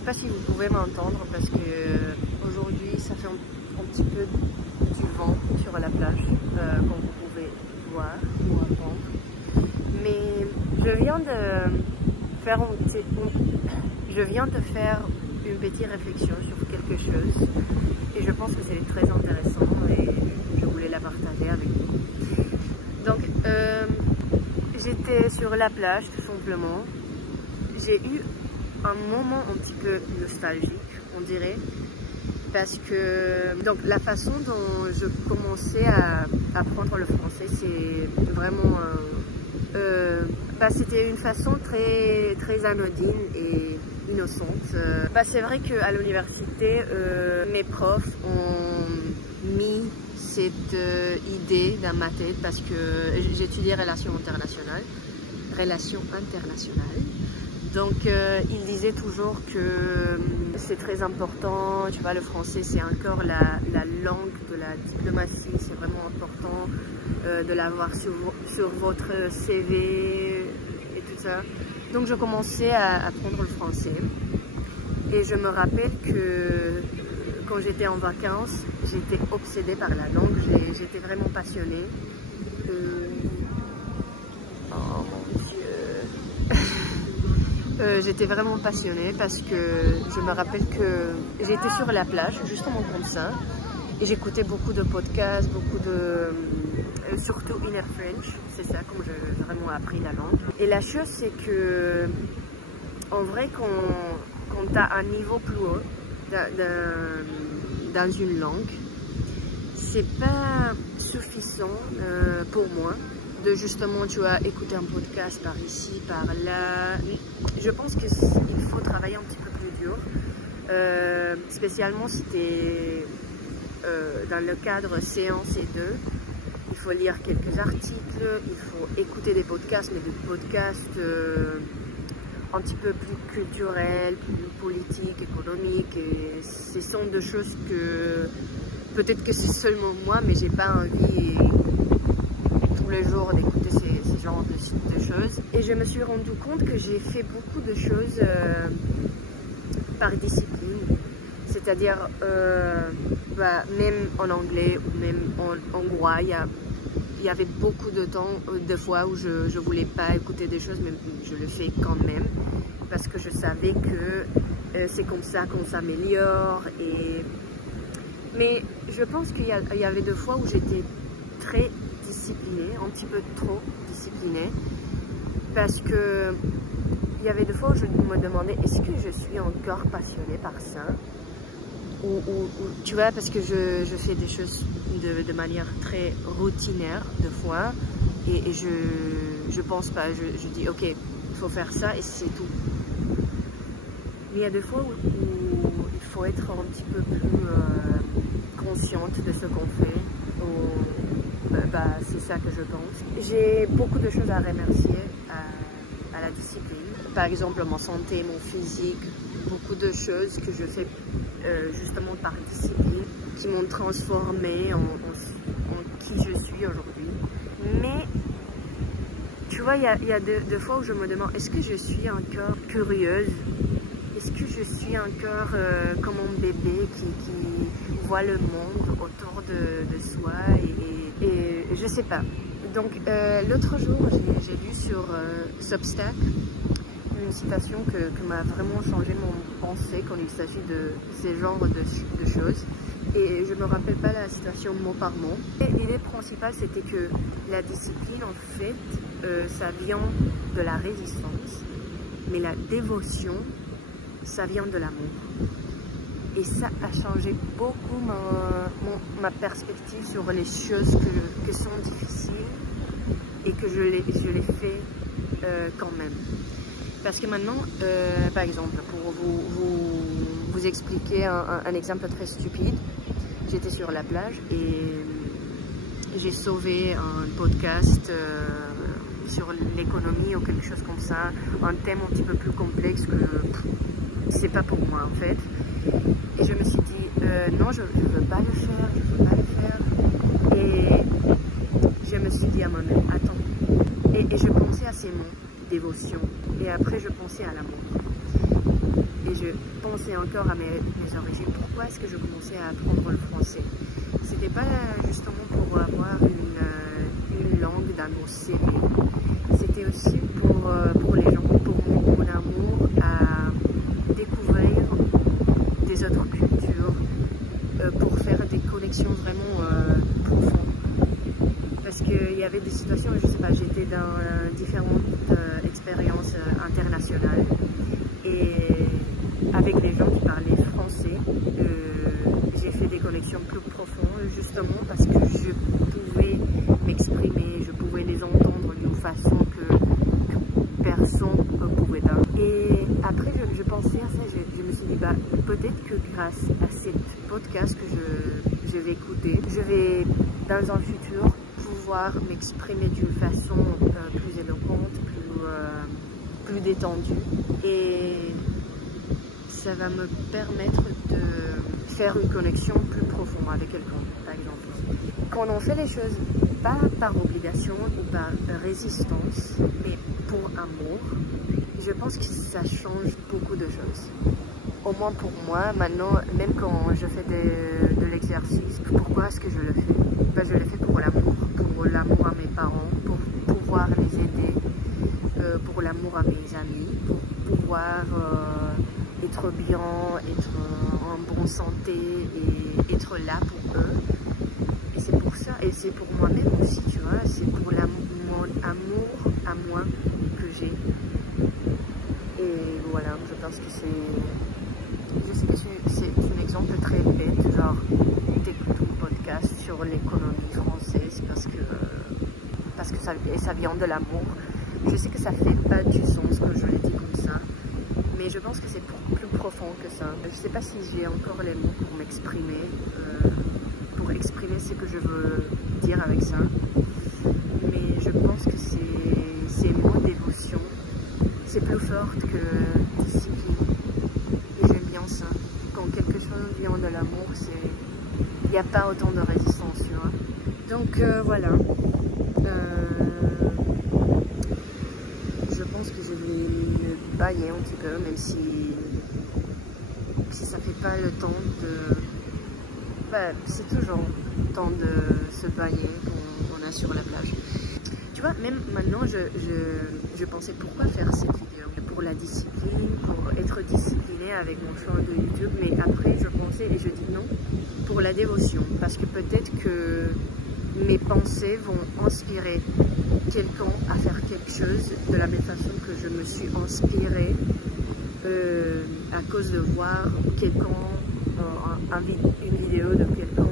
sais pas si vous pouvez m'entendre parce que aujourd'hui ça fait un petit peu du vent sur la plage, comme vous pouvez voir ou entendre. Mais je viens de faire une petite réflexion sur quelque chose et je pense que c'est très intéressant et je voulais la partager avec vous. Donc j'étais sur la plage tout simplement. J'ai eu un moment un petit peu nostalgique, on dirait, parce que donc la façon dont je commençais à apprendre le français, c'est vraiment c'était une façon très anodine et innocente. C'est vrai qu'à l'université, mes profs ont mis cette idée dans ma tête parce que j'étudie relations internationales. Donc, il disait toujours que c'est très important, tu vois, le français c'est encore la langue de la diplomatie, c'est vraiment important de l'avoir sur votre CV et tout ça. Donc, je commençais à apprendre le français et je me rappelle que quand j'étais en vacances, j'étais obsédée par la langue, j'étais vraiment passionnée. Oh mon Dieu! J'étais vraiment passionnée parce que je me rappelle que j'étais sur la plage, justement comme ça, et j'écoutais beaucoup de podcasts, surtout Inner French, c'est ça, comme j'ai vraiment appris la langue. Et la chose, c'est que, en vrai, quand tu as un niveau plus haut dans une langue, c'est pas suffisant pour moi de justement, tu vois, écouter un podcast par ici, par là. Je pense qu'il faut travailler un petit peu plus dur, spécialement si tu es dans le cadre C1, C2. Il faut lire quelques articles, il faut écouter des podcasts, mais des podcasts un petit peu plus culturels, plus politiques, économiques. Et ce sont des choses que peut-être que c'est seulement moi, mais j'ai pas envie tous les jours d'écouter ces genres de choses. Et je me suis rendu compte que j'ai fait beaucoup de choses par discipline. C'est-à-dire, même en anglais ou même en hongrois, il y avait beaucoup de fois où je ne voulais pas écouter des choses, mais je le fais quand même. Parce que je savais que c'est comme ça qu'on s'améliore. Mais je pense qu'il y avait des fois où j'étais très disciplinée, un petit peu trop disciplinée, parce que il y avait des fois où je me demandais est-ce que je suis encore passionnée par ça ou tu vois, parce que je fais des choses de manière très routinaire de fois et je pense pas, je dis ok, il faut faire ça et c'est tout. Mais il y a des fois où il faut être un petit peu plus consciente de ce qu'on fait. C'est ça que je pense. J'ai beaucoup de choses à remercier à la discipline. Par exemple, ma santé, mon physique, beaucoup de choses que je fais justement par discipline, qui m'ont transformée en qui je suis aujourd'hui. Mais, tu vois, il y a des fois où je me demande, est-ce que je suis encore curieuse? Est-ce que je suis encore comme un bébé qui voit le monde autour de soi et je sais pas. Donc l'autre jour, j'ai lu sur Substack une citation que m'a vraiment changé mon pensée quand il s'agit de ces genres de choses. Et je me rappelle pas la citation mot par mot. L'idée principale, c'était que la discipline, en fait, ça vient de la résistance, mais la dévotion, ça vient de l'amour. Et ça a changé beaucoup ma perspective sur les choses que sont difficiles et que je les fais quand même. Parce que maintenant, par exemple, pour vous expliquer un exemple très stupide, j'étais sur la plage et j'ai sauvé un podcast sur l'économie ou quelque chose comme ça, un thème un petit peu plus complexe que c'est pas pour moi en fait. Et je me suis dit, non, je veux pas le faire, Et je me suis dit à moi-même, attends. Et je pensais à ces mots, dévotion. Et après, je pensais à l'amour. Et je repensais encore à mes origines. Pourquoi est-ce que je commençais à apprendre le français? C'était pas justement pour avoir une langue d'amour serrée. C'était aussi pour les gens, pour mon amour à découvrir des autres cultures, pour faire des connexions vraiment profondes. Parce qu'il y avait des situations, je sais pas, j'étais dans différentes expériences internationales et avec les gens qui parlaient français, j'ai fait des connexions plus profondes justement parce que je pouvais m'exprimer, je pouvais les entendre d'une façon que personne ne pouvait pas. Et après je pensais à ça, je me suis dit bah, peut-être que grâce à ce podcast que je vais écouter, je vais dans un futur pouvoir m'exprimer d'une façon plus éloquente, plus détendue, et ça va me permettre de faire une connexion plus profonde avec quelqu'un, par exemple. Quand on fait les choses pas par obligation ou par résistance, mais pour amour, je pense que ça change beaucoup de choses. Au moins pour moi, maintenant, même quand je fais de l'exercice, pourquoi est-ce que je le fais? Ben, je le fais pour l'amour à mes parents, pour pouvoir les aider, pour l'amour à mes amis, pour pouvoir être bien, être en bonne santé et être là pour eux. Et c'est pour ça, et c'est pour moi-même aussi, tu vois, c'est pour mon amour à moi que j'ai. Et voilà, je pense que je sais que c'est un exemple très bête, genre d'écouter un podcast sur l'économie française parce que ça vient de l'amour. Je sais que ça fait pas du sens que je le dis comme ça, mais je pense que c'est plus profond que ça. Je sais pas si j'ai encore les mots pour m'exprimer, pour exprimer ce que je veux dire avec ça, mais je pense que ces mots d'émotion, c'est plus fort que discipline. Et j'aime bien ça. Quand quelque chose vient de l'amour, il n'y a pas autant de résistance, tu vois. Donc voilà. Je pense que je vais me bailler un petit peu, même si ça fait pas le temps de... Bah, c'est toujours le temps de se baigner quand on est sur la plage. Tu vois, même maintenant, je pensais pourquoi faire cette vidéo? Pour la discipline, pour être discipliné avec mon chaîne de YouTube, mais après je pensais et je dis non, pour la dévotion, parce que peut-être que mes pensées vont inspirer quelqu'un à faire quelque chose de la même façon que je me suis inspirée à cause de voir quelqu'un, une vidéo de quelqu'un